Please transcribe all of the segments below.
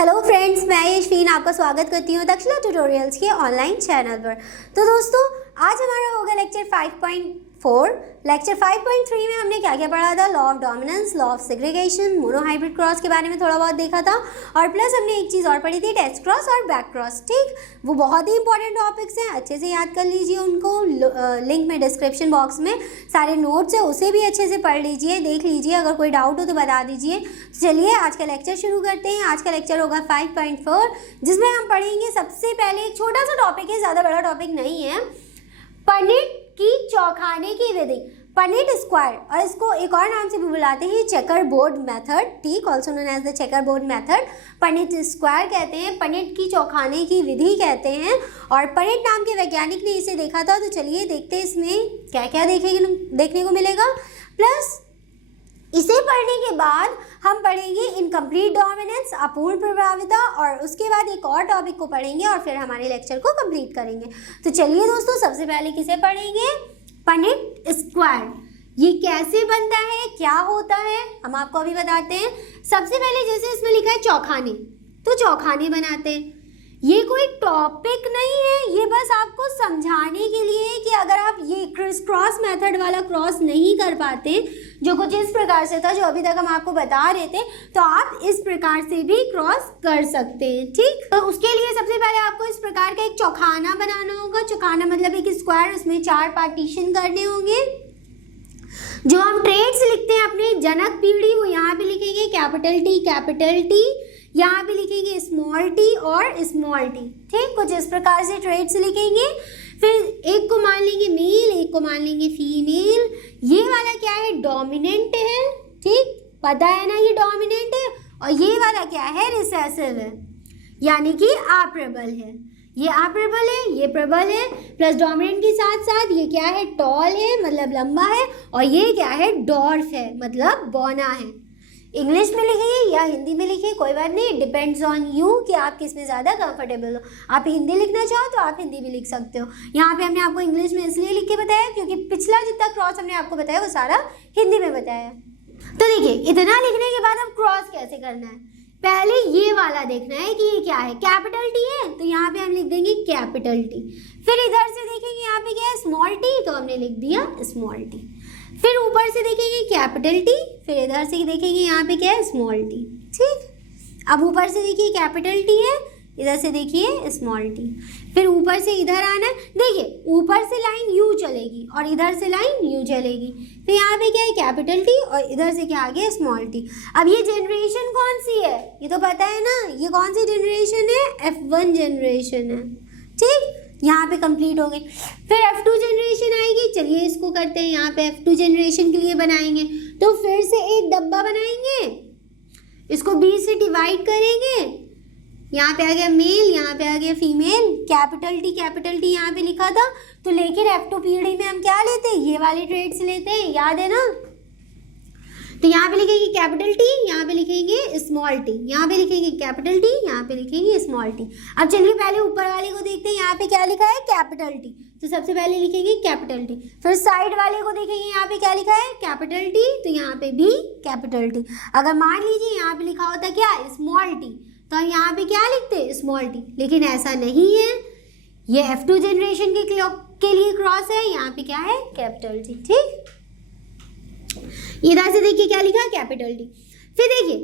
Hello friends, मैं यशवीन आपका स्वागत करती हूँ तक्षशिला ट्यूटोरियल्स के ऑनलाइन चैनल पर। तो दोस्तों, आज हमारा होगा लेक्चर 5.4। लेक्चर 5.3 में हमने क्या क्या पढ़ा था? Law of dominance, law of segregation, monohybrid cross के बारे में थोड़ा बहुत देखा था, और प्लस हमने एक चीज़ और पढ़ी थी, टेस्ट क्रॉस और बैक क्रॉस। ठीक, वो बहुत ही इंपॉर्टेंट टॉपिक्स हैं, अच्छे से याद कर लीजिए उनको। लिंक में डिस्क्रिप्शन बॉक्स में सारे नोट्स है, उसे भी अच्छे से पढ़ लीजिए, देख लीजिए। अगर कोई डाउट हो तो बता दीजिए। चलिए आज का लेक्चर शुरू करते हैं। आज का लेक्चर होगा 5.4, जिसमें हम पढ़ेंगे सबसे पहले एक छोटा सा टॉपिक है, ज़्यादा बड़ा टॉपिक नहीं है, पनिट की चौखाने की विधि, पनिट स्क्वायर, और इसको एक और नाम से भी बुलाते हैं चेकर बोर्ड मेथड। ठीक, also known as the checker board method. Punnett square कहते हैं, पनिट की चौखाने की विधि कहते हैं, और पनिट नाम के वैज्ञानिक ने इसे देखा था। तो चलिए देखते हैं इसमें क्या क्या देखने को मिलेगा। प्लस इसे पढ़ने के बाद हम पढ़ेंगे इनकम्प्लीट डोमिनेंस, अपूर्ण प्रभाविता, और उसके बाद एक और टॉपिक को पढ़ेंगे और फिर हमारे लेक्चर को कंप्लीट करेंगे। तो चलिए दोस्तों, सबसे पहले किसे पढ़ेंगे? पनिट स्क्वायर। ये कैसे बनता है, क्या होता है, हम आपको अभी बताते हैं। सबसे पहले जैसे इसमें लिखा है चौखाने, तो चौखाने बनाते हैं। ये कोई टॉपिक नहीं है, ये बस आपको समझाने के लिए है कि अगर आप ये क्रिस क्रॉस मेथड वाला क्रॉस नहीं कर पाते, जो कुछ इस प्रकार से था, जो अभी तक हम आपको बता रहे थे, तो आप इस प्रकार से भी क्रॉस कर सकते हैं। ठीक, तो उसके लिए सबसे पहले आपको इस प्रकार का एक चौखाना बनाना होगा। चौखाना मतलब एक स्क्वायर, उसमें 4 पार्टीशन करने होंगे। जो हम ट्रेड्स लिखते हैं अपने जनक पीढ़ी, वो यहाँ पे लिखेंगे कैपिटल टी, यहाँ पे लिखेंगे स्मॉल टी और स्मॉल टी। ठीक, कुछ इस प्रकार से ट्रेड्स लिखेंगे। फिर एक को मान लेंगे मेल, एक को मान लेंगे फीमेल। ये वाला क्या है? डोमिनेंट है। ठीक, पता है ना, ये डोमिनेंट है। और ये वाला क्या है? रिसेसिव है, यानी कि अप्रबल है। ये अप्रबल है, ये प्रबल है। प्लस डोमिनेंट के साथ साथ ये क्या है? टॉल है, मतलब लंबा है। और ये क्या है? डॉर्फ है, मतलब बौना है। इंग्लिश में लिखिए या हिंदी में लिखिए, कोई बात नहीं, डिपेंड्स ऑन यू कि आप किस में ज़्यादा कंफर्टेबल हो। आप हिंदी लिखना चाहो तो आप हिंदी भी लिख सकते हो। यहाँ पे हमने आपको इंग्लिश में इसलिए लिख के बताया क्योंकि पिछला जितना क्रॉस हमने आपको बताया वो सारा हिंदी में बताया। तो देखिए, इतना लिखने के बाद अब क्रॉस कैसे करना है? पहले ये वाला देखना है कि ये क्या है। कैपिटल टी है, तो यहाँ पे हम लिख देंगे कैपिटल टी। फिर इधर से देखेंगे यहाँ पे क्या है? स्मॉल टी, तो हमने लिख दिया स्मॉल टी। फिर ऊपर से देखेंगे कैपिटल टी, फिर इधर से देखेंगे यहाँ पे क्या है? Small T. ठीक, अब ऊपर से देखिए कैपिटल टी है, इधर से देखिए स्मॉल टी। फिर ऊपर से इधर आना है, देखिए ऊपर से लाइन यू चलेगी और इधर से लाइन यू चलेगी। फिर यहाँ पे क्या है? कैपिटल टी, और इधर से क्या आ गया? Small T. अब ये जनरेशन कौन सी है? ये तो पता है ना, ये कौन सी जनरेशन है? F1 जनरेशन है। ठीक, यहाँ पे कंप्लीट हो गई। फिर F2 जनरेशन आएगी। चलिए इसको करते हैं, यहाँ पे F2 जनरेशन के लिए बनाएंगे। तो फिर से एक डब्बा बनाएंगे, इसको 20 से डिवाइड करेंगे। यहाँ पे आ गया मेल, यहाँ पे आ गया फीमेल। कैपिटल टी यहाँ पे लिखा था, तो लेकिन F2 पीढ़ी में हम क्या लेते हैं? ये वाले ट्रेड्स लेते हैं, याद है ना। तो यहाँ पे लिखेंगे कैपिटल टी, यहाँ पे लिखेंगे स्मॉल टी, यहाँ पे लिखेंगे कैपिटल टी, यहाँ पे लिखेंगे स्मॉल टी। अब चलिए पहले ऊपर वाले को देखते हैं, यहाँ पे क्या लिखा है? कैपिटल टी, तो सबसे पहले लिखेंगे कैपिटल टी। फिर साइड वाले को देखेंगे, यहाँ पे क्या लिखा है? कैपिटल टी, तो यहाँ पे भी कैपिटल टी। अगर मान लीजिए यहाँ पे लिखा होता क्या? स्मॉल टी, तो हम यहाँ पे क्या लिखते? Small T. लेकिन ऐसा नहीं है, ये F2 जनरेशन के लिए क्रॉस है, यहाँ पे क्या है? Capital T. ठीक, इधर से देखिए क्या लिखा है? Capital T. फिर देखिए,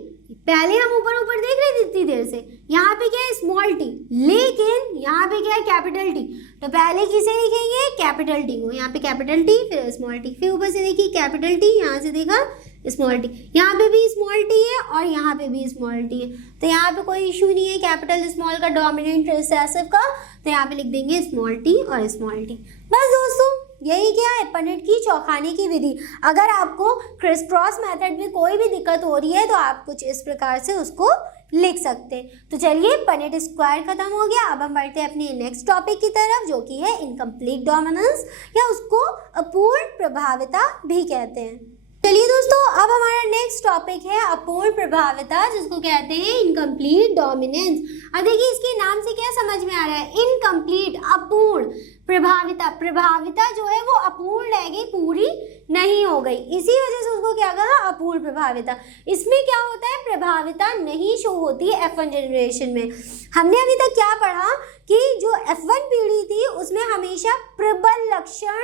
पहले हम ऊपर देख रहे थे इतनी देर से, यहाँ पे क्या है? स्मॉल टी, लेकिन यहाँ पे क्या है? Capital T. तो पहले किसे लिखेंगे? कैपिटल टी को। यहाँ पे कैपिटल टी, फिर स्मॉल टी। फिर ऊपर से देखिए कैपिटल टी, यहाँ से देखा स्मॉल टी, यहाँ पे भी स्मॉल टी है और यहाँ पे भी स्मॉल टी है। तो यहाँ पे कोई इशू नहीं है कैपिटल स्मॉल का, डोमिनेंट रिसेसिव का। तो यहाँ पे लिख देंगे स्मॉल टी और स्मॉल टी। बस दोस्तों, यही क्या है? पनिट की चौखाने की विधि। अगर आपको क्रिस क्रॉस मेथड में कोई भी दिक्कत हो रही है तो आप कुछ इस प्रकार से उसको लिख सकते हैं। तो चलिए, पनिट स्क्वायर खत्म हो गया। अब हम बढ़ते हैं अपने नेक्स्ट टॉपिक की तरफ, जो कि है इनकम्प्लीट डोमिनेंस, या उसको अपूर्ण प्रभाविता भी कहते हैं। चलिए दोस्तों, दोस्तों अब हमारा नेक्स्ट टॉपिक है अपूर्ण प्रभाविता, जिसको कहते हैं इनकम्प्लीट डोमिनेंस। अब देखिए इसके नाम से क्या समझ में आ रहा है, इनकम्प्लीट, अपूर्ण प्रभाविता। प्रभाविता जो है वो अपूर्ण रह गई, पूरी नहीं हो गई, इसी वजह से उसको क्या कहा, अपूर्ण प्रभाविता। इसमें क्या होता है, प्रभाविता नहीं शो होती है F1 जनरेशन में। हमने अभी तक क्या पढ़ा कि जो F1 पीढ़ी थी उसमें हमेशा प्रबल लक्षण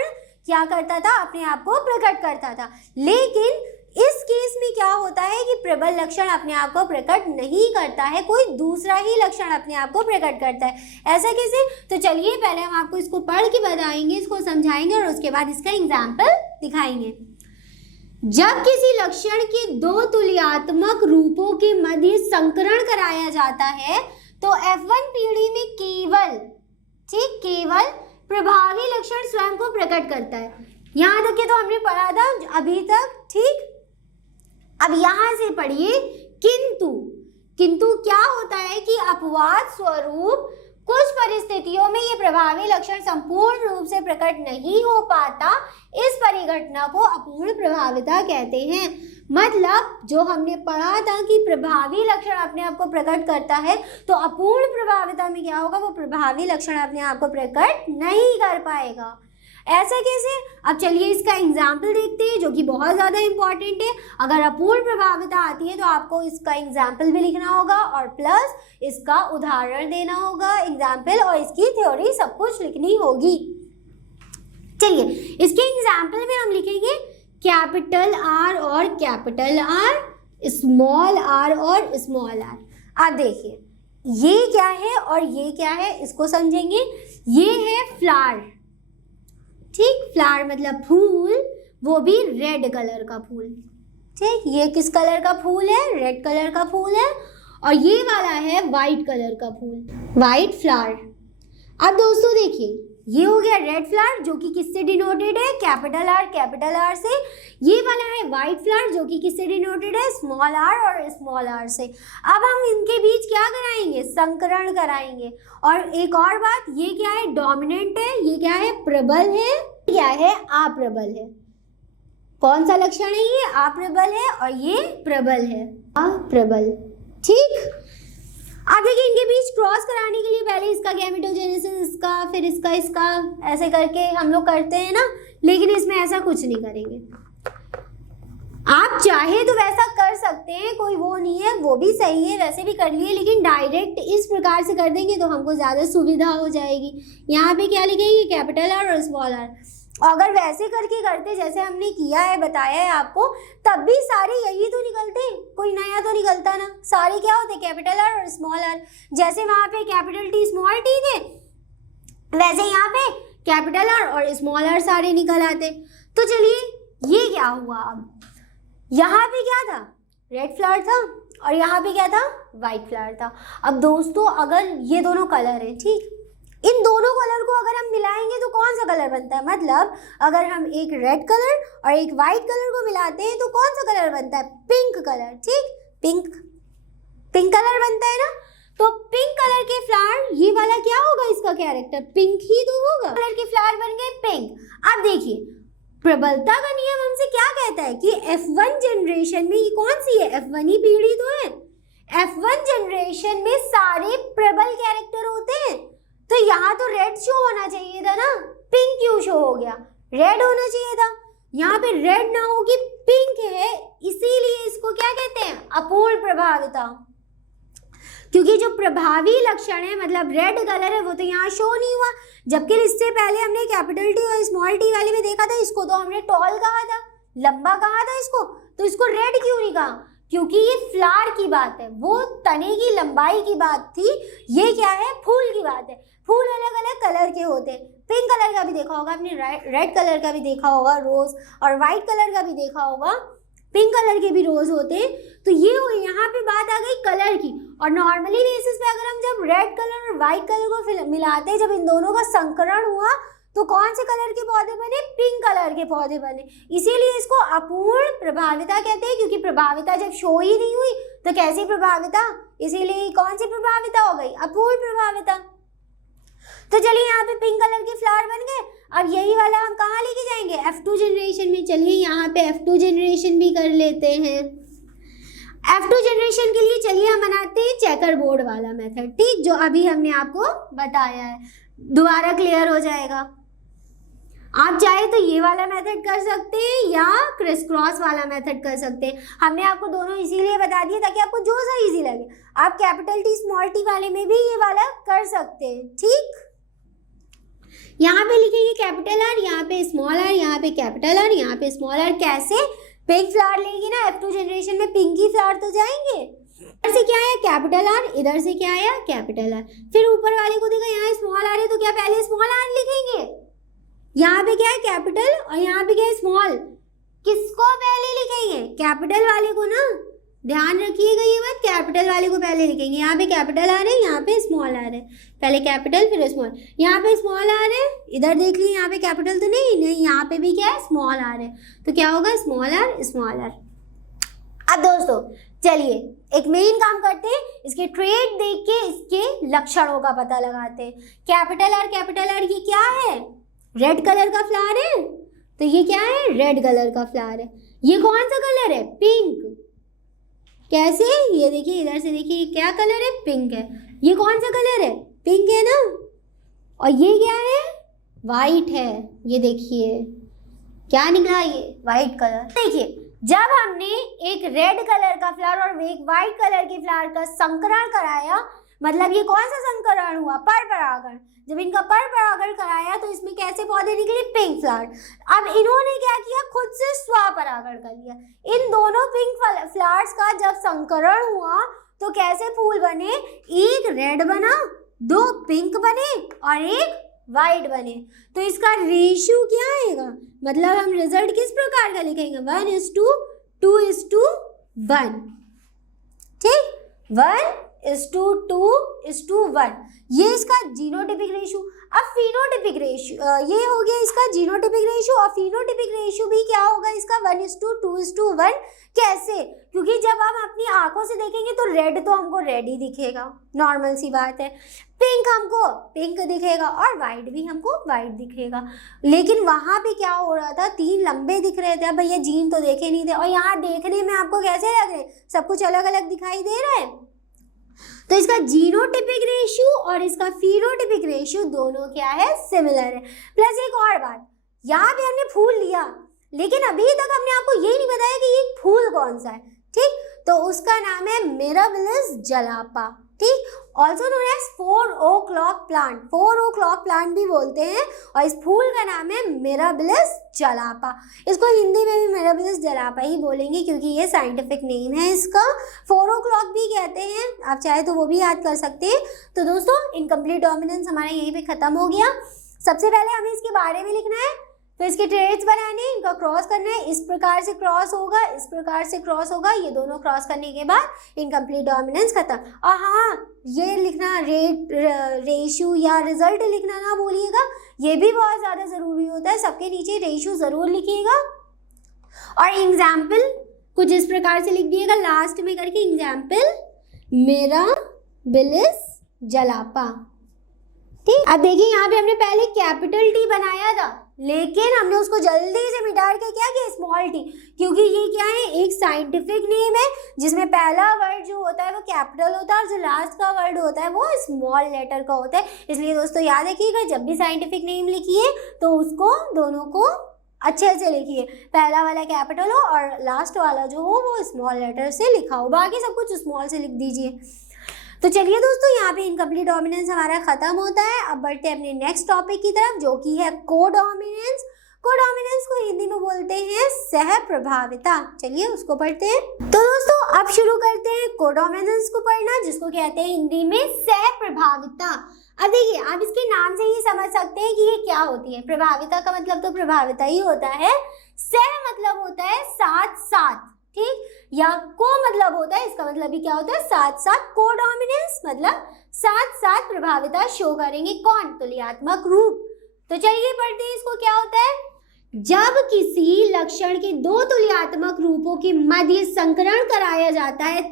क्या करता था, अपने आप को प्रकट करता था। लेकिन इस केस में क्या होता है कि प्रबल लक्षण अपने आप को प्रकट नहीं करता है, कोई दूसरा ही लक्षण अपने आप को प्रकट करता है। ऐसा कैसे, तो चलिए पहले हम आपको इसको पढ़ के बताएंगे, इसको समझाएंगे और उसके बाद इसका एग्जाम्पल दिखाएंगे। जब किसी लक्षण के दो तुलनात्मक रूपों के मध्य संकरण कराया जाता है तो F1 पीढ़ी में केवल प्रभावी लक्षण स्वयं को प्रकट करता है। यहाँ तक के तो हमने पढ़ा था अभी तक, ठीक। अब यहाँ से पढ़िए किंतु क्या होता है कि अपवाद स्वरूप कुछ परिस्थितियों में ये प्रभावी लक्षण संपूर्ण रूप से प्रकट नहीं हो पाता। इस परिघटना को अपूर्ण प्रभाविता कहते हैं। मतलब जो हमने पढ़ा था कि प्रभावी लक्षण अपने आप को प्रकट करता है, तो अपूर्ण प्रभाविता में क्या होगा, वो प्रभावी लक्षण अपने आप को प्रकट नहीं कर पाएगा। ऐसा कैसे, अब चलिए इसका एग्जाम्पल देखते हैं जो कि बहुत ज़्यादा इंपॉर्टेंट है। अगर अपूर्ण प्रभाविता आती है तो आपको इसका एग्जाम्पल भी लिखना होगा और प्लस इसका उदाहरण देना होगा, एग्जाम्पल, और इसकी थ्योरी सब कुछ लिखनी होगी। चलिए इसके एग्जाम्पल में हम लिखेंगे कैपिटल आर और कैपिटल आर, स्मॉल आर और स्मॉल आर। अब देखिए ये क्या है और ये क्या है, इसको समझेंगे। ये है फ्लावर, ठीक, फ्लावर मतलब फूल, वो भी रेड कलर का फूल, ठीक। ये किस कलर का फूल है, रेड कलर का फूल है। और ये वाला है वाइट कलर का फूल, वाइट फ्लावर। अब दोस्तों देखिए ये हो गया रेड फ्लावर जो कि किससे डिनोटेड है, कैपिटल आर से। ये वाला है वाइट फ्लावर जो कि किससे डिनोटेड है, स्मॉल आर और स्मॉल आर से। अब हम इनके बीच क्या कराएंगे, संकरण कराएंगे। और एक और बात, ये क्या है, डोमिनेंट है, ये क्या है, प्रबल है, क्या है, अप्रबल है। कौन सा लक्षण है ये, अप्रबल है, और ये प्रबल है, अप्रबल, ठीक। अब देखिए इनके बीच क्रॉस कराने के लिए पहले इसका गैमेटोजेनेसिस, इसका, फिर इसका, ऐसे करके हम लोग करते हैं ना, लेकिन इसमें ऐसा कुछ नहीं करेंगे। आप चाहे तो वैसा कर सकते हैं, कोई वो नहीं है, वो भी सही है, वैसे भी कर लिए, लेकिन डायरेक्ट इस प्रकार से कर देंगे तो हमको ज़्यादा सुविधा हो जाएगी। यहाँ पे क्या लिखेंगे, कैपिटल आर और स्मॉल आर। अगर वैसे करके करते जैसे हमने किया है, बताया है आपको, तब भी सारे यही तो निकलते, कोई नया तो निकलता ना। सारे क्या होते, कैपिटल आर और स्मॉल आर। जैसे वहाँ पे कैपिटल टी स्मॉल टी थे, वैसे यहाँ पे कैपिटल आर और स्मॉल आर सारे निकल आते। तो चलिए ये क्या हुआ, अब यहाँ पे क्या था, रेड फ्लावर था, और यहाँ पे क्या था, वाइट फ्लावर था। अब दोस्तों अगर ये दोनों कलर है, ठीक, इन दोनों कलर को अगर हम मिलाएंगे तो कौन सा कलर बनता है, मतलब अगर हम एक रेड कलर और एक वाइट कलर को मिलाते हैं तो कौन सा कलर बनता है, पिंक कलर, ठीक, पिंक कलर बनता है ना। तो पिंक कलर के फ्लावर, ये वाला क्या होगा, इसका कैरेक्टर पिंक ही तो होगा, कलर के फ्लावर बन गए पिंक। अब देखिए प्रबलता का नियम हमसे क्या कहता है कि F1 जनरेशन में, ये कौन सी है, F1 ही पीढ़ी तो है, F1 जनरेशन में सारे प्रबल कैरेक्टर होते हैं। तो यहाँ तो रेड शो होना चाहिए था ना, पिंक क्यों शो हो गया, रेड होना चाहिए था। यहाँ पे रेड ना होगी, पिंक है, इसीलिए इसको क्या कहते हैं, अपूर्ण प्रभाविता। क्योंकि जो प्रभावी लक्षण है, मतलब रेड कलर है, वो तो यहाँ शो नहीं हुआ। जबकि इससे पहले हमने कैपिटल टी और स्मॉल टी वाले में देखा था, इसको तो हमने टॉल कहा था, लंबा कहा था इसको, तो इसको रेड क्यों नहीं कहा, क्योंकि ये फ्लावर की बात है, वो तने की लंबाई की बात थी। ये क्या है, फूल की बात है। फूल अलग अलग कलर के होते हैं, पिंक कलर का भी देखा होगा आपने, रेड कलर का भी देखा होगा रोज, और वाइट कलर का भी देखा होगा, पिंक कलर के भी रोज होते हैं। तो ये यहाँ पे बात आ गई कलर की। और नॉर्मली बेसिस पे अगर हम जब रेड कलर और वाइट कलर को मिलाते हैं, जब इन दोनों का संकरण हुआ तो कौन से कलर के पौधे बने, पिंक कलर के पौधे बने। इसीलिए इसको अपूर्ण प्रभाविता कहते हैं, क्योंकि प्रभाविता जब शो ही नहीं हुई तो कैसी प्रभाविता, इसीलिए कौन सी प्रभाविता हो गई, अपूर्ण प्रभाविता। तो चलिए यहाँ पे पिंक कलर के फ्लावर बन गए। अब यही वाला हम कहाँ लेके जाएंगे, F2 जनरेशन में। चलिए यहाँ पे F2 जनरेशन भी कर लेते हैं। F2 जनरेशन के लिए चलिए हम बनाते हैं चेकर बोर्ड वाला मेथड, ठीक, जो अभी हमने आपको बताया है, दोबारा क्लियर हो जाएगा। आप चाहे तो ये वाला मेथड कर सकते हैं या क्रिस क्रॉस वाला मेथड कर सकते हैं। हमने आपको दोनों इसीलिए बता दिए ताकि आपको जो सा इजी लगे। आप कैपिटल टी स्मॉल टी वाले में भी ये वाला कर सकते हैं, ठीक। यहाँ पे लिखेंगे कैपिटल आर, यहाँ पे स्मॉल आर, यहाँ पे कैपिटल आर, यहाँ पे स्मॉल आर। कैसे, पिंक फ्लावर लेंगे ना F2 जनरेशन में, पिंक ही फ्लावर तो जाएंगे। इधर से क्या आया, कैपिटल आर, इधर से क्या आया, कैपिटल आर। फिर ऊपर वाले को देखो, यहाँ स्मॉल आर है तो क्या पहले स्मॉल आर लिखेंगे, यहाँ पे क्या है कैपिटल और यहाँ पे क्या है स्मॉल। किसको पहले लिखेंगे, कैपिटल वाले को ना, ध्यान रखिएगा ये बात, कैपिटल वाले को पहले लिखेंगे। यहाँ पे कैपिटल आ रहे हैं, यहाँ पे स्मॉल आ रहे हैं, पहले कैपिटल फिर स्मॉल। यहाँ पे स्मॉल आ रहे हैं, इधर देख लीजिए यहाँ पे कैपिटल तो नहीं, यहाँ पे भी क्या है स्मॉल आ रहे हैं, तो क्या होगा स्मॉल आर स्मॉल आर। अब दोस्तों चलिए एक मेन काम करते हैं, इसके ट्रेड देख के इसके लक्षणों का पता लगाते हैं। कैपिटल आर ये क्या है, रेड कलर का फ्लावर है, तो ये क्या है, रेड कलर का फ्लावर है। ये कौन सा कलर है, पिंक। कैसे, ये देखिए इधर से देखिए क्या कलर है, पिंक है। ये कौन सा कलर है, पिंक है ना। और ये क्या है, वाइट है। ये देखिए क्या निकला, ये वाइट कलर। देखिए जब हमने एक रेड कलर का फ्लावर और एक वाइट कलर के फ्लावर का संकरण कराया, मतलब ये कौन सा संकरण हुआ, पर परागण। जब इनका पर परागण कराया तो इसमें कैसे पौधे निकले, पिंक फ्लावर। अब इन्होंने क्या किया, खुद से स्वपरागण कर लिया। इन दोनों पिंक फ्लावर्स का जब संकरण हुआ तो कैसे फूल बने, एक रेड बना, दो पिंक बने और एक वाइट बने। तो इसका रेशियो क्या आएगा, मतलब हम रिजल्ट किस प्रकार का लिखेंगे, 1:2:1, ठीक, 1:2:1। ये इसका जीनोटिपिक रेशियो। अब फिनोटिपिक रेशियो, ये हो गया इसका जीनोटिपिक रेशियो, और फिनोटिपिक रेशियो भी क्या होगा इसका, 1:2:1। कैसे, क्योंकि जब हम अपनी आंखों से देखेंगे तो रेड तो हमको रेड ही दिखेगा, नॉर्मल सी बात है। पिंक हमको पिंक दिखेगा और वाइट भी हमको वाइट दिखेगा। लेकिन वहाँ पे क्या हो रहा था, तीन लंबे दिख रहे थे। अब भैया जीन तो देखे नहीं थे, और यहाँ देखने में आपको कैसे लग रहे हैं, सब कुछ अलग अलग दिखाई दे रहा है। तो इसका जीनोटिपिक रेशियो और इसका फिनोटिपिक रेशियो दोनों क्या है, सिमिलर है। प्लस एक और बात, यहाँ पे हमने फूल लिया लेकिन अभी तक हमने आपको ये नहीं बताया कि ये फूल कौन सा है, ठीक। तो उसका नाम है मिराबिलिस जलापा, ठीक, also known as 4 o'clock plant. 4 o'clock plant भी बोलते हैं, और इस फूल का नाम है मिराबिलिस जलापा। इसको हिंदी में भी मिराबिलिस जलापा ही बोलेंगे क्योंकि ये साइंटिफिक नेम है इसका। 4 o'clock भी कहते हैं, आप चाहे तो वो भी याद कर सकते हैं। तो दोस्तों इनकम्प्लीट डोमिनेंस हमारा यहीं पे खत्म हो गया। सबसे पहले हमें इसके बारे में लिखना है, तो इसके ट्रेड्स बनाने, इनका क्रॉस करना है। इस प्रकार से क्रॉस होगा, इस प्रकार से क्रॉस होगा, ये दोनों क्रॉस करने के बाद इनकम्प्लीट डोमिनेंस खत्म। और हाँ, ये लिखना रेशियो या रिजल्ट लिखना ना भूलिएगा, ये भी बहुत ज़्यादा ज़रूरी होता है। सबके नीचे रेशियो ज़रूर लिखिएगा। और एग्जाम्पल कुछ इस प्रकार से लिख दिएगा लास्ट में करके, एग्जाम्पल मिराबिलिस जलापा, ठीक। अब देखिए यहाँ पे हमने पहले कैपिटल टी बनाया था, लेकिन हमने उसको जल्दी से मिटा के क्या किया, स्मॉल टी, क्योंकि ये क्या है, एक साइंटिफिक नेम है जिसमें पहला वर्ड जो होता है वो कैपिटल होता है और जो लास्ट का वर्ड होता है वो स्मॉल लेटर का होता है। इसलिए दोस्तों याद रखिएगा, जब भी साइंटिफिक नेम लिखिए तो उसको दोनों को अच्छे से लिखिए, पहला वाला कैपिटल हो और लास्ट वाला जो हो वो स्मॉल लेटर से लिखा हो, बाकी सब कुछ स्मॉल से लिख दीजिए। तो चलिए दोस्तों, यहाँ पे इनकम्प्लीट डोमिनेंस हमारा खत्म होता है। अब बढ़ते हैं अपने नेक्स्ट टॉपिक की तरफ, जो कि है कोडोमिनेंस। कोडोमिनेंस को हिंदी में बोलते हैं सह प्रभाविता। चलिए उसको पढ़ते हैं। तो दोस्तों अब शुरू करते हैं कोडोमिनेंस को पढ़ना, जिसको कहते हैं हिंदी में सह प्रभाविता। अब देखिए, आप इसके नाम से ही समझ सकते हैं कि ये क्या होती है। प्रभाविता का मतलब तो प्रभाविता ही होता है, सह मतलब होता है साथ साथ, ठीक, या को मतलब होता है, इसका मतलब भी क्या होता है, साथ साथ। कोडोमिनेंस मतलब साथ साथ प्रभाविता शो करेंगे। कौन, तुलयात्मक रूप। तो चलिए पढ़ते हैं इसको, क्या होता है। जब किसी लक्षण के दो तुलयात्मक रूपों के मध्य संकरण कराया जाता है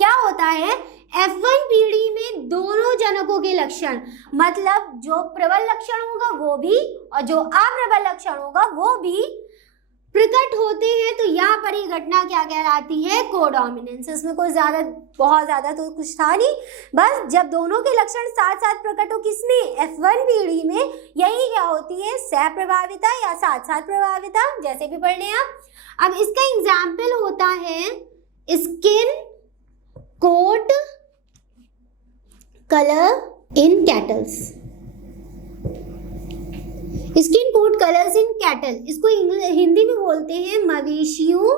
क्या होता है, F1 पीढ़ी में दोनों जनकों के लक्षण, मतलब जो प्रबल लक्षण होगा वो भी और जो अप्रबल लक्षण होगा वो भी प्रकट होते हैं। तो यहाँ पर ये घटना क्या कहलाती है, कोडोमिनेंस। इसमें कोई बहुत ज्यादा तो कुछ था नहीं, बस जब दोनों के लक्षण साथ साथ प्रकट हो, किसमें, F1 पीढ़ी में, यही क्या होती है, सहप्रभाविता या साथ साथ प्रभाविता, जैसे भी पढ़ लें आप। अब इसका एग्जाम्पल होता है skin coat colour in cattles. Skin coat colours in cattle, इसको हिंदी में बोलते हैं मवेशियों।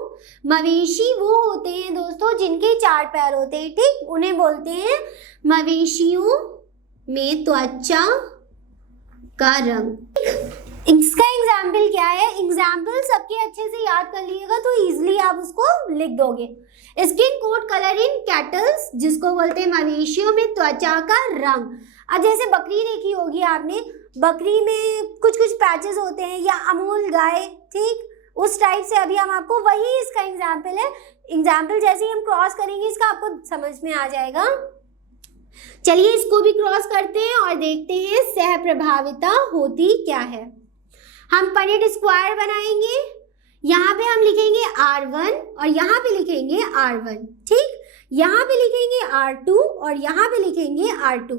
मवेशी वो होते हैं दोस्तों जिनके 4 पैर होते हैं, ठीक, उन्हें बोलते हैं मवेशियों में त्वचा का रंग। इसका एग्जाम्पल क्या है, एग्जाम्पल सबके अच्छे से याद कर लीजिएगा तो इजीली आप उसको लिख दोगे। Skin coat colour in cattles, जिसको बोलते हैं मवेशियों में त्वचा का रंग। अब जैसे बकरी देखी होगी आपने, बकरी में कुछ कुछ पैचेस होते हैं, या अमूल गाय, ठीक, उस टाइप से अभी हम आपको, वही इसका एग्जाम्पल है। एग्जाम्पल जैसे ही हम क्रॉस करेंगे इसका आपको समझ में आ जाएगा। चलिए इसको भी क्रॉस करते हैं और देखते हैं सहप्रभाविता होती क्या है। हम पनेट स्क्वायर बनाएंगे, यहाँ पे हम लिखेंगे R1 और यहाँ पे लिखेंगे R1, ठीक, यहाँ पे लिखेंगे R2 और यहाँ पे लिखेंगे R2।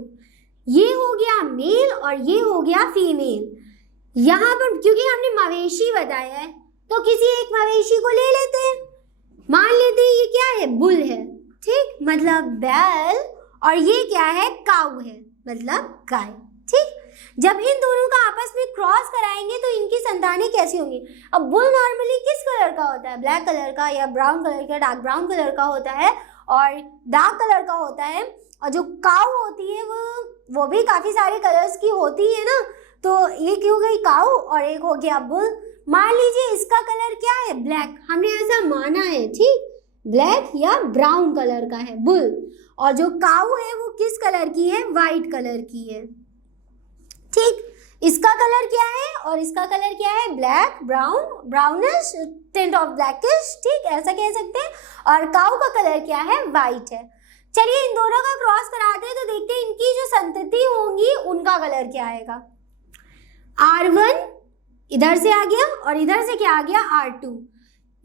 ये हो गया मेल और ये हो गया फीमेल। यहाँ पर क्योंकि हमने मवेशी बताया है तो किसी एक मवेशी को ले लेते हैं, मान लेते हैं ये क्या है, बुल है, ठीक, मतलब बैल, और ये क्या है, काऊ है, मतलब गाय, ठीक। जब इन दोनों का आपस में क्रॉस कराएंगे तो इनकी संतानें कैसी होंगी। अब बुल नॉर्मली किस कलर का होता है, ब्लैक कलर का या ब्राउन कलर का, डार्क ब्राउन कलर का होता है और डार्क कलर का होता है। और जो काऊ होती है वो भी काफ़ी सारे कलर्स की होती है ना, तो एक हो गई काऊ और एक हो गया बुल। मान लीजिए इसका कलर क्या है, ब्लैक, हमने ऐसा माना है, ठीक, ब्लैक या ब्राउन कलर का है बुल, और जो काऊ है वो किस कलर की है, वाइट कलर की है, ठीक। इसका कलर क्या है और इसका कलर क्या है, black, brown, brownish, tint of blackish, ठीक, ऐसा कह सकते हैं। और काऊ का कलर क्या है, वाइट है। चलिए इन दोनों का क्रॉस कराते हैं तो देखते हैं इनकी जो संतति होंगी उनका कलर क्या आएगा। R1 इधर से आ गया और इधर से क्या आ गया, R2।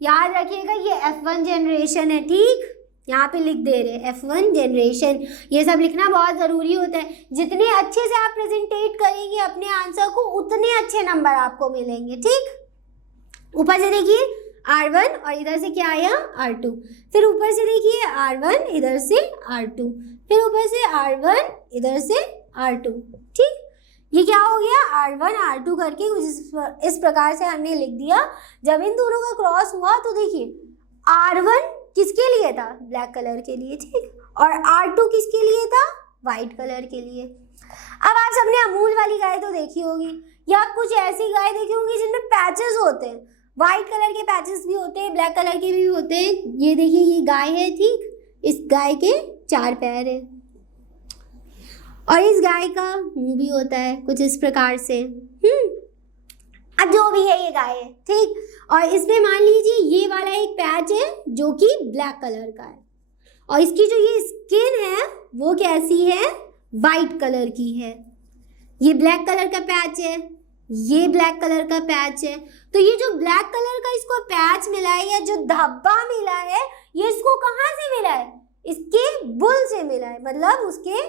याद रखिएगा ये F1 जनरेशन है, ठीक, यहाँ पे लिख दे रहे F1 जनरेशन। ये सब लिखना बहुत ज़रूरी होता है। जितने अच्छे से आप प्रेजेंटेट करेंगे अपने आंसर को उतने अच्छे नंबर आपको मिलेंगे, ठीक। ऊपर से देखिए R1 और इधर से क्या आया, R2, फिर ऊपर से देखिए R1 इधर से R2, फिर ऊपर से R1 इधर से R2, ठीक। ये क्या हो गया, R1 R2 करके कुछ इस प्रकार से हमने लिख दिया। जब इन दोनों का क्रॉस हुआ तो देखिए R1 किसके लिए था, ब्लैक कलर के लिए, ठीक, और R2 किसके लिए था, वाइट कलर के लिए। अब आप सबने अमूल वाली गाय तो देखी होगी, या कुछ ऐसी गाय देखी होंगी जिनमें पैचेस होते हैं, वाइट कलर के पैचेस भी होते हैं, ब्लैक कलर के भी होते हैं। ये देखिए ये गाय है, ठीक, इस गाय के 4 पैर है और इस गाय का मुंह भी होता है कुछ इस प्रकार से। अब जो भी है ये गाय है, ठीक, और इसमें मान लीजिए ये वाला एक पैच है जो कि ब्लैक कलर का है और इसकी जो ये स्किन है वो कैसी है, वाइट कलर की है। ये ब्लैक कलर का पैच है, ये ब्लैक कलर का पैच है। तो ये जो ब्लैक कलर का इसको पैच मिला है या जो धब्बा मिला है ये इसको कहाँ से मिला है, इसके बुल से मिला है, मतलब उसके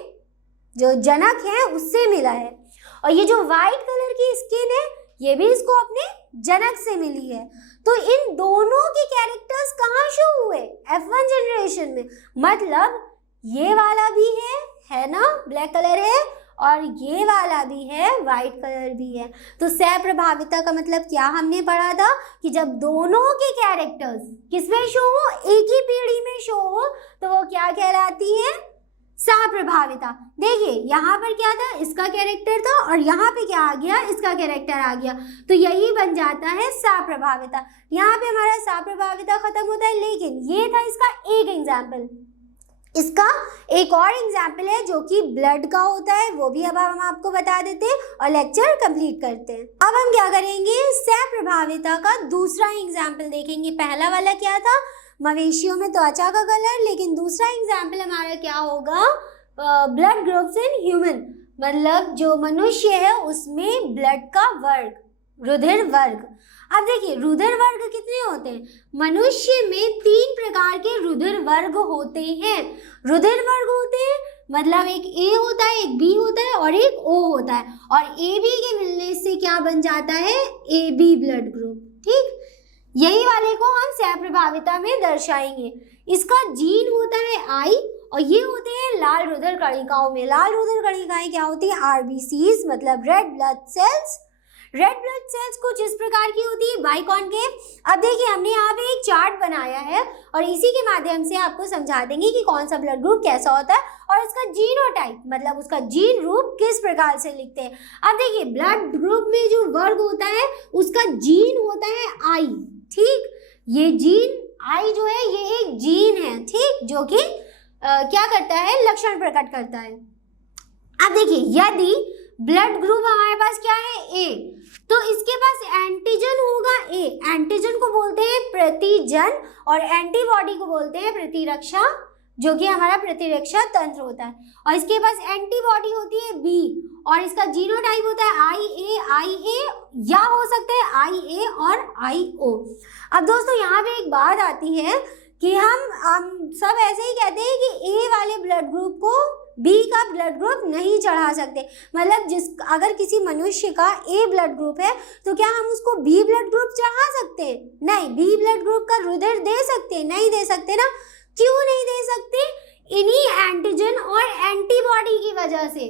जो जनक है उससे मिला है। और ये जो वाइट कलर की स्किन है ये भी इसको अपने जनक से मिली है। तो इन दोनों के कैरेक्टर्स कहाँ शो हुए, F1 जनरेशन में, मतलब ये वाला भी है ना, ब्लैक कलर है, और ये वाला भी है, वाइट कलर भी है। तो सहप्रभाविता का मतलब क्या हमने पढ़ा था कि जब दोनों के कैरेक्टर्स किसमें शो हो, एक ही पीढ़ी में शो हो, तो वो क्या कहलाती है, सहप्रभाविता। देखिए यहाँ पर क्या था, इसका कैरेक्टर था और यहाँ पे क्या आ गया, इसका कैरेक्टर आ गया, तो यही बन जाता है सहप्रभाविता। यहाँ पे हमारा सहप्रभाविता खत्म होता है, लेकिन ये था इसका एक एग्जाम्पल। इसका एक और एग्जाम्पल है जो कि ब्लड का होता है, वो भी अब हम आपको बता देते हैं और लेक्चर कंप्लीट करते हैं। अब हम क्या करेंगे, सहप्रभाविता का दूसरा एग्जाम्पल देखेंगे। पहला वाला क्या था, मवेशियों में त्वचा का कलर, लेकिन दूसरा एग्जाम्पल हमारा क्या होगा, ब्लड ग्रुप्स इन ह्यूमन, मतलब जो मनुष्य है उसमें ब्लड का वर्ग, रुधिर वर्ग। अब देखिए रुधिर वर्ग कितने होते हैं, मनुष्य में 3 प्रकार के रुधिर वर्ग होते हैं। रुधिर वर्ग होते हैं मतलब एक ए होता है, एक बी होता है और एक ओ होता है, और ए बी के मिलने से क्या बन जाता है, ए बी ब्लड ग्रुप। ठीक, यही वाले को हम सहप्रभाविता में दर्शाएंगे। इसका जीन होता है आई, और ये होते हैं लाल रुधिर कणिकाओं में। लाल रुधिर कणिकाएं क्या होती है, आरबीसीज मतलब red blood cells. Red blood cells कुछ इस प्रकार की होती है, बाइकॉन्केव। अब देखिए हमने यहाँ पे एक चार्ट बनाया है और इसी के माध्यम से आपको समझा देंगे कि कौन सा ब्लड ग्रुप कैसा होता है और इसका जीनोटाइप मतलब उसका जीन रूप किस प्रकार से लिखते हैं। अब देखिए ब्लड ग्रुप में जो वर्ग होता है उसका जीन होता है आई। ठीक, ये जीन आई जो है ये एक जीन है, ठीक, जो कि क्या करता है, लक्षण प्रकट करता है। अब देखिए यदि ब्लड ग्रुप हमारे पास क्या है, ए, तो इसके पास एंटीजन होगा ए। एंटीजन को बोलते हैं प्रतिजन और एंटीबॉडी को बोलते हैं प्रतिरक्षा, जो कि हमारा प्रतिरक्षा तंत्र होता है। और इसके पास एंटीबॉडी होती है बी और इसका जीनोटाइप होता है आई ए या हो सकता है आई ए और आई ओ। अब दोस्तों यहाँ पे एक बात आती है कि हम सब ऐसे ही कहते हैं कि ए वाले ब्लड ग्रुप को बी का ब्लड ग्रुप नहीं चढ़ा सकते, मतलब अगर किसी मनुष्य का ए ब्लड ग्रुप है तो क्या हम उसको बी ब्लड ग्रुप चढ़ा सकते हैं, नहीं। बी ब्लड ग्रुप का रुधिर दे सकते हैं, नहीं दे सकते ना। क्यों नहीं दे सकते, इन्हीं एंटीजन और एंटीबॉडी की वजह से।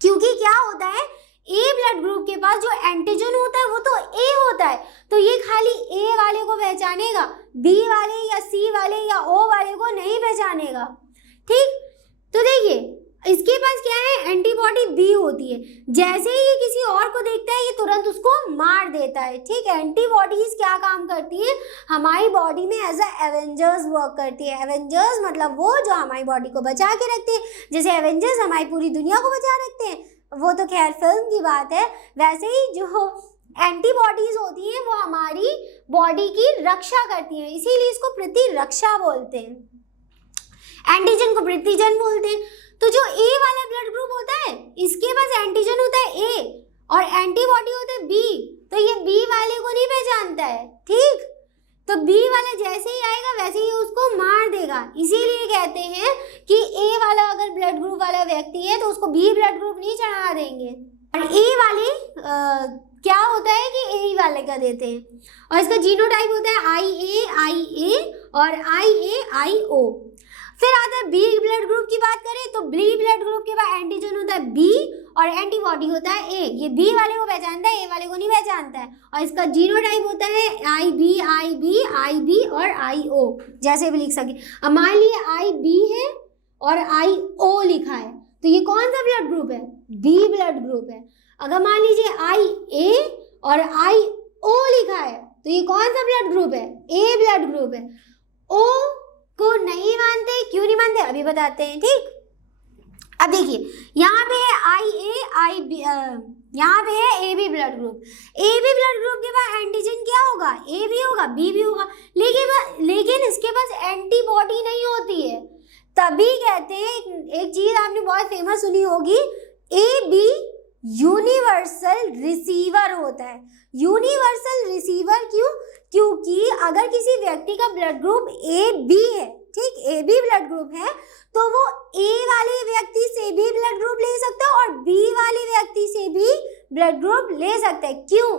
क्योंकि क्या होता है, ए ब्लड ग्रुप के पास जो एंटीजन होता है वो तो ए होता है, तो ये खाली ए वाले को पहचानेगा, बी वाले या सी वाले या ओ वाले को नहीं पहचानेगा। ठीक, तो देखिए इसके पास क्या है, एंटीबॉडी बी होती है। जैसे ही ये किसी और को देखता है ये तुरंत उसको मार देता है। ठीक, एंटीबॉडीज क्या काम करती है, हमारी बॉडी में एज अ एवेंजर्स वर्क करती है। एवेंजर्स मतलब वो जो हमारी बॉडी को बचा के रखते हैं, जैसे एवेंजर्स हमारी पूरी दुनिया को बचा रखते हैं, वो तो खैर फिल्म की बात है। वैसे ही जो एंटीबॉडीज होती हैं वो हमारी बॉडी की रक्षा करती हैं, इसीलिए इसको प्रतिरक्षा बोलते हैं। एंटीजन को प्रतिजन बोलते हैं। तो जो ए वाला ब्लड ग्रुप होता है इसके पास एंटीजन होता है ए और एंटीबॉडी होता है बी, तो ये बी वाले को नहीं पहचानता है। ठीक, तो बी वाला जैसे ही आएगा वैसे ही उसको मार देगा। इसीलिए कहते हैं कि ए वाला अगर ब्लड ग्रुप वाला व्यक्ति है तो उसको बी ब्लड ग्रुप नहीं चढ़ा देंगे। और ए वाले क्या होता है कि ए वाले का देते हैं, और इसका जीनोटाइप होता है आई ए और आई ओ। फिर आता है बी ब्लड ग्रुप की बात करें तो बी ब्लड ग्रुप के बाद एंटीजन होता है बी और एंटीबॉडी होता है ए। ये बी वाले को पहचानता है, ए वाले को नहीं पहचानता है। और इसका जीनोटाइप होता है आई बी और आई ओ, जैसे भी लिख सके। अब मान लीजिए आई बी है और आई ओ लिखा है तो ये कौन सा ब्लड ग्रुप है, बी ब्लड ग्रुप है। अगर मान लीजिए आई ए और आई ओ लिखा है तो ये कौन सा ब्लड ग्रुप है, ए ब्लड ग्रुप है। ओ को नहीं मानते, क्यों नहीं मानते अभी बताते हैं। ठीक, अब देखिए यहाँ पे है यहाँ पे है A B blood group. A B blood group के पास एंटीजन क्या होगा, ए भी होगा बी भी होगा, लेकिन इसके पास एंटीबॉडी नहीं होती है। तभी कहते हैं, एक चीज आपने बहुत फेमस सुनी होगी, ए बी यूनिवर्सल रिसीवर होता है। यूनिवर्सल रिसीवर क्यों, क्योंकि अगर किसी व्यक्ति का ब्लड ग्रुप ए बी है, ठीक, ए बी ब्लड ग्रुप है, तो वो ए वाले व्यक्ति से भी ब्लड ग्रुप ले सकता है और बी वाले व्यक्ति से भी ब्लड ग्रुप ले सकता है। क्यों,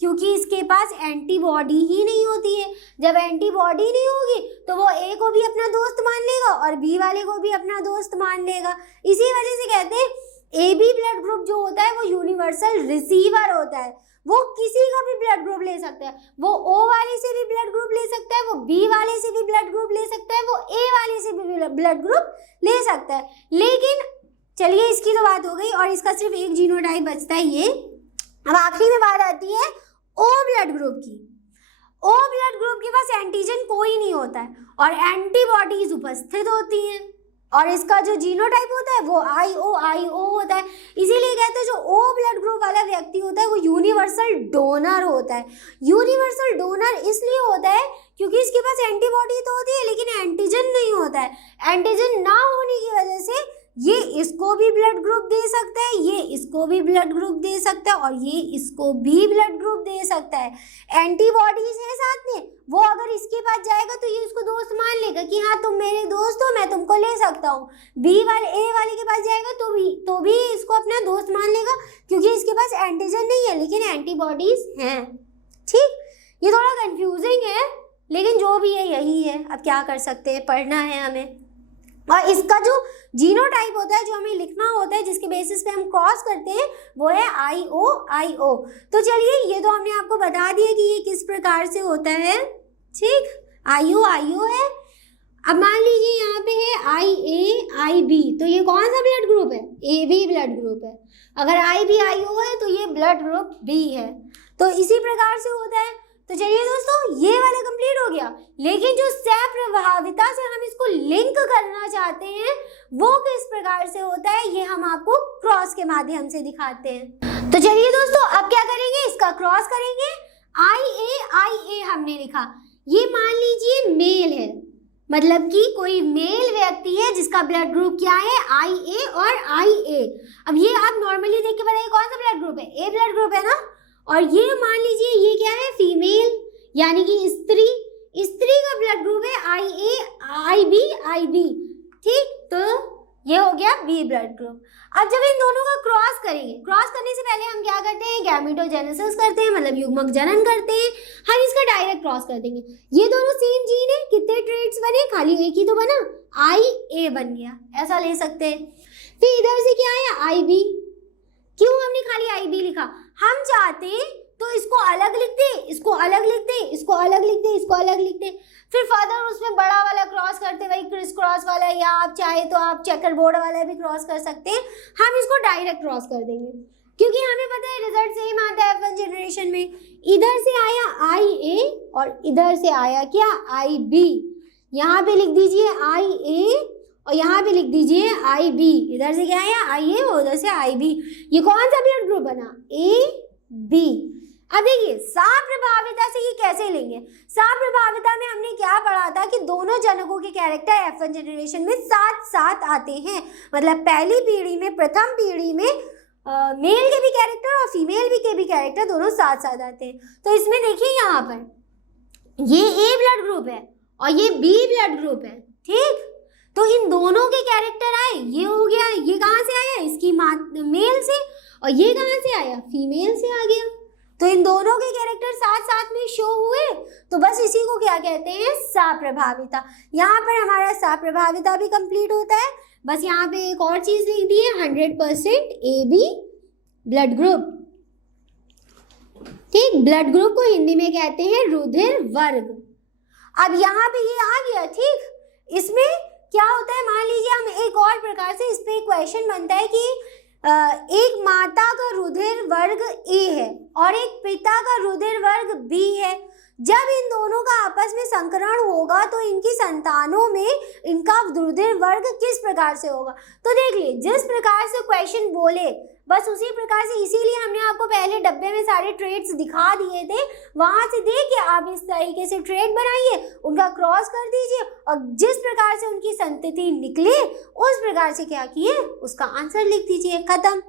क्योंकि इसके पास एंटीबॉडी ही नहीं होती है। जब एंटीबॉडी नहीं होगी तो वो ए को भी अपना दोस्त मान लेगा और बी वाले को भी अपना दोस्त मान लेगा। इसी वजह से कहते हैं ए बी ब्लड ग्रुप जो होता है वो यूनिवर्सल रिसीवर होता है। वो किसी का भी ब्लड ग्रुप ले सकता है, वो ओ वाले से भी ब्लड ग्रुप ले सकता है, वो बी वाले से भी ब्लड ग्रुप ले सकता है, वो ए वाले से भी ब्लड ग्रुप ले सकता है। लेकिन चलिए इसकी तो बात हो गई और इसका सिर्फ एक जीनोटाइप बचता है ये। अब आखिरी में बात आती है ओ ब्लड ग्रुप की। ओ ब्लड ग्रुप के पास एंटीजन कोई नहीं होता है और एंटीबॉडीज उपस्थित होती हैं और इसका जो जीनोटाइप होता है वो आई ओ होता है। इसीलिए कहते हैं जो ओ ब्लड ग्रुप वाला व्यक्ति होता है वो यूनिवर्सल डोनर होता है। यूनिवर्सल डोनर इसलिए होता है क्योंकि इसके पास एंटीबॉडी तो होती है लेकिन एंटीजन नहीं होता है। एंटीजन ना होने की वजह से ये इसको भी ब्लड ग्रुप दे सकता है, ये इसको भी ब्लड ग्रुप दे सकता है और ये इसको भी ब्लड ग्रुप दे सकता है। एंटीबॉडीज है साथ में, वो अगर इसके पास जाएगा तो ये उसको दोस्त मान लेगा कि हाँ तुम मेरे दोस्त हो, मैं तुमको ले सकता हूँ। बी वाले ए वाले के पास जाएगा तो भी इसको अपना दोस्त मान लेगा क्योंकि इसके पास एंटीजन नहीं है लेकिन एंटीबॉडीज हैं। ठीक, ये थोड़ा कंफ्यूजिंग है लेकिन जो भी है यही है, अब क्या कर सकते हैं, पढ़ना है हमें। और इसका जो जीनोटाइप होता है, जो हमें लिखना होता है, जिसके बेसिस पे हम क्रॉस करते हैं, वो है IO। तो चलिए ये तो हमने आपको बता दिया कि ये किस प्रकार से होता है। ठीक, IO है। अब मान लीजिए यहाँ पे है IA IB, तो ये कौन सा ब्लड ग्रुप है, AB ब्लड ग्रुप है। अगर IB IO है तो ये ब्लड ग्रुप B है। तो इसी प्रकार से होता है। तो चलिए दोस्तों, ये वाला कंप्लीट हो गया, लेकिन जो सह प्रभाविता से हम इसको लिंक करना चाहते हैं वो किस प्रकार से होता है, ये हम आपको क्रॉस के माध्यम से दिखाते हैं। तो चलिए दोस्तों, अब क्या करेंगे, इसका क्रॉस करेंगे। IA हमने लिखा, ये मान लीजिए मेल है, मतलब कि कोई मेल व्यक्ति है जिसका ब्लड ग्रुप क्या है, IA और IA। अब ये आप नॉर्मली देख के बताइए कौन सा ब्लड ग्रुप है, A ब्लड ग्रुप है ना। और ये मान लीजिए ये क्या है, फीमेल यानी कि स्त्री का ब्लड ग्रुप है IA IB। ठीक, तो ये हो गया B ब्लड ग्रुप। अब जब इन दोनों का क्रॉस करेंगे, क्रॉस करने से पहले हम क्या करते हैं, गैमेटोजेनेसिस करते हैं, मतलब युग्मक जनन करते हैं। हम इसका डायरेक्ट क्रॉस कर देंगे। ये दोनों सेम जीन है, कितने ट्रेट्स बने, खाली एक ही तो बना, IA बन गया, ऐसा ले सकते हैं। फिर इधर से क्या है, IB। क्यों हमने खाली IB लिखा, हम चाहते तो इसको अलग लिखते, इसको अलग लिखते, इसको अलग लिखते, इसको अलग लिखते, फिर फर्दर उसमें बड़ा वाला क्रॉस करते, वही क्रिस क्रॉस वाला, या आप चाहे तो आप चेकर बोर्ड वाला भी क्रॉस कर सकते हैं। हम इसको डायरेक्ट क्रॉस कर देंगे क्योंकि हमें पता है रिजल्ट सेम आता है F1 जनरेशन में। इधर से आया IA और इधर से आया क्या, IB। यहाँ पे लिख दीजिए IA और यहाँ पे लिख दीजिए IB। इधर से क्या आया, IA और उधर से IB। ये कौन सा ब्लड ग्रुप बना, AB। अब देखिए साप्रभाविता से ये कैसे लेंगे। साप्रभाविता में हमने क्या पढ़ा था कि दोनों जनकों के कैरेक्टर F1 जनरेशन में साथ साथ आते हैं, मतलब पहली पीढ़ी में, प्रथम पीढ़ी में मेल के भी कैरेक्टर और फीमेल के भी कैरेक्टर दोनों साथ साथ आते हैं। तो इसमें देखिए यहाँ पर ये A ब्लड ग्रुप है और ये B ब्लड ग्रुप है। ठीक, तो इन दोनों के कैरेक्टर आए, ये हो गया, ये कहाँ से आया, इसकी मेल से, और ये कहाँ से आया, फीमेल से आ गया। तो इन दोनों के कैरेक्टर साथ साथ में शो हुए, तो बस इसी को क्या कहते हैं, साप्रभाविता। यहाँ पर हमारा साप्रभाविता भी कंप्लीट होता है। बस यहाँ पे एक और चीज लिख दी है, 100% AB ब्लड ग्रुप। ठीक, ब्लड ग्रुप को हिंदी में कहते हैं रुधिर वर्ग। अब यहाँ पे ये आ गया। ठीक, इसमें क्या होता है, मान लीजिए हम एक और प्रकार से इस पे क्वेश्चन बनता है कि एक माता का रुधिर वर्ग A है और एक पिता का रुधिर वर्ग B है। जब इन दोनों का आपस में संकरण होगा तो इनकी संतानों में इनका रुधिर वर्ग किस प्रकार से होगा। तो देख लिए, जिस प्रकार से क्वेश्चन बोले बस उसी प्रकार से, इसीलिए हमने आपको पहले डब्बे में सारे ट्रेड्स दिखा दिए थे। वहां से देख के आप इस तरीके से ट्रेड बनाइए, उनका क्रॉस कर दीजिए और जिस प्रकार से उनकी संतति निकले उस प्रकार से क्या किए, उसका आंसर लिख दीजिए, खत्म।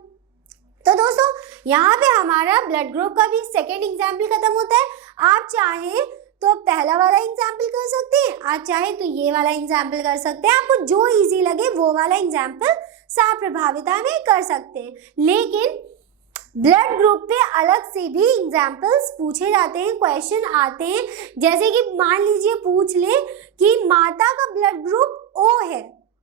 तो दोस्तों यहाँ पे हमारा ब्लड ग्रुप का भी सेकेंड एग्जाम्पल खत्म होता है। आप चाहे तो पहला वाला एग्जाम्पल कर सकते हैं, आप चाहे तो ये वाला एग्जाम्पल कर सकते हैं, आपको जो इजी लगे वो वाला एग्जाम्पल साप्रभाविता में कर सकते हैं। लेकिन ब्लड ग्रुप पे अलग से भी एग्जाम्पल्स पूछे जाते हैं, क्वेश्चन आते हैं। जैसे कि मान लीजिए पूछ ले कि माता का ब्लड ग्रुप O है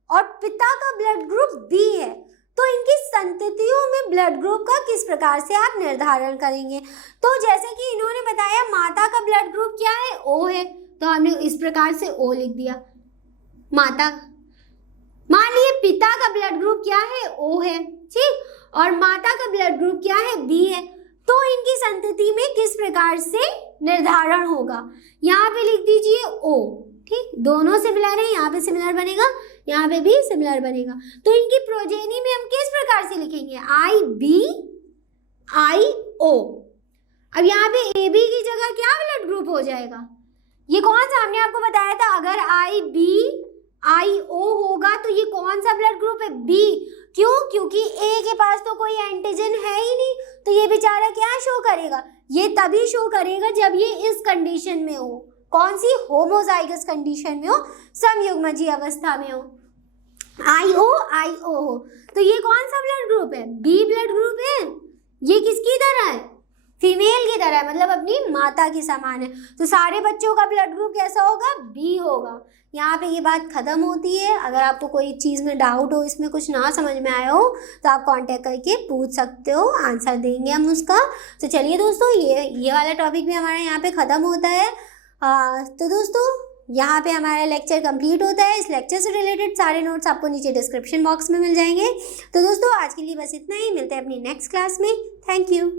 और पिता का ब्लड ग्रुप B है, तो इनकी संततियों में ब्लड ग्रुप का किस प्रकार से आप निर्धारण करेंगे। तो जैसे कि इन्होंने बताया माता का ब्लड ग्रुप क्या है, O है, तो हमने इस प्रकार से O लिख दिया माता। मान लिए पिता का ब्लड ग्रुप क्या है, O है, ठीक, और माता का ब्लड ग्रुप क्या है, B है, तो इनकी संतति में किस प्रकार से निर्धारण होगा। यहाँ पे लिख दीजिए O। ठीक, दोनों सिमिलर है, यहाँ पे सिमिलर बनेगा, यहाँ पे भी सिमिलर बनेगा। तो इनकी प्रोजेनी में हम किस प्रकार से लिखेंगे, IB IO। अब यहाँ पे AB की जगह क्या ब्लड ग्रुप हो जाएगा, ये कौन सा हमने आपको बताया था, अगर IB/IO होगा तो ये कौन सा ब्लड ग्रुप है, बी। क्यों? क्योंकि ए के पास तो कोई एंटीजन है ही नहीं, तो ये बेचारा क्या शो करेगा, ये तभी शो करेगा जब ये इस कंडीशन में हो। कौन सी? होमोजाइगस कंडीशन में हो, समयुग्मजीय अवस्था में हो, IO हो। तो ये कौन सा ब्लड ग्रुप है, बी ब्लड ग्रुप है। ये किसकी तरह है, फीमेल की तरह है, मतलब अपनी माता की समान है। तो सारे बच्चों का ब्लड ग्रुप कैसा होगा, बी होगा। यहाँ पे ये बात खत्म होती है। अगर आपको कोई चीज़ में डाउट हो, इसमें कुछ ना समझ में आया हो, तो आप कांटेक्ट करके पूछ सकते हो, आंसर देंगे हम उसका। तो चलिए दोस्तों, ये वाला टॉपिक भी हमारा यहाँ पे ख़त्म होता है। तो दोस्तों, यहाँ पे हमारा लेक्चर कंप्लीट होता है। इस लेक्चर से रिलेटेड सारे नोट्स आपको नीचे डिस्क्रिप्शन बॉक्स में मिल जाएंगे। तो दोस्तों, आज के लिए बस इतना ही। मिलते हैं अपनी नेक्स्ट क्लास में। Thank you.